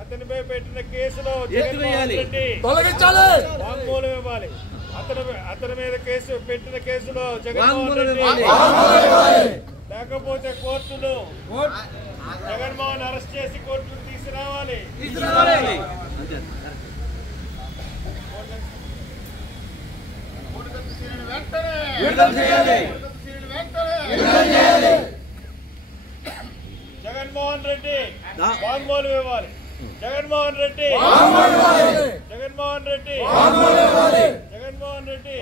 అతనిపై పెట్టిన కేసులో జగన్మోహన్ రెడ్డి తొలగించాలి, వాంగ్మూలం ఇవ్వాలి. అతని మీద కేసు పెట్టిన కేసులో జగన్మోహన్ రెడ్డి లేకపోతే కోర్టును జగన్మోహన్ అరెస్ట్ చేసి కోర్టుకు తీసుకురావాలి. జగన్మోహన్ రెడ్డి వాంగ్మూలం ఇవ్వాలి. జగన్మోహన్ రెడ్డి జగన్మోహన్ రెడ్డి జగన్మోహన్ రెడ్డి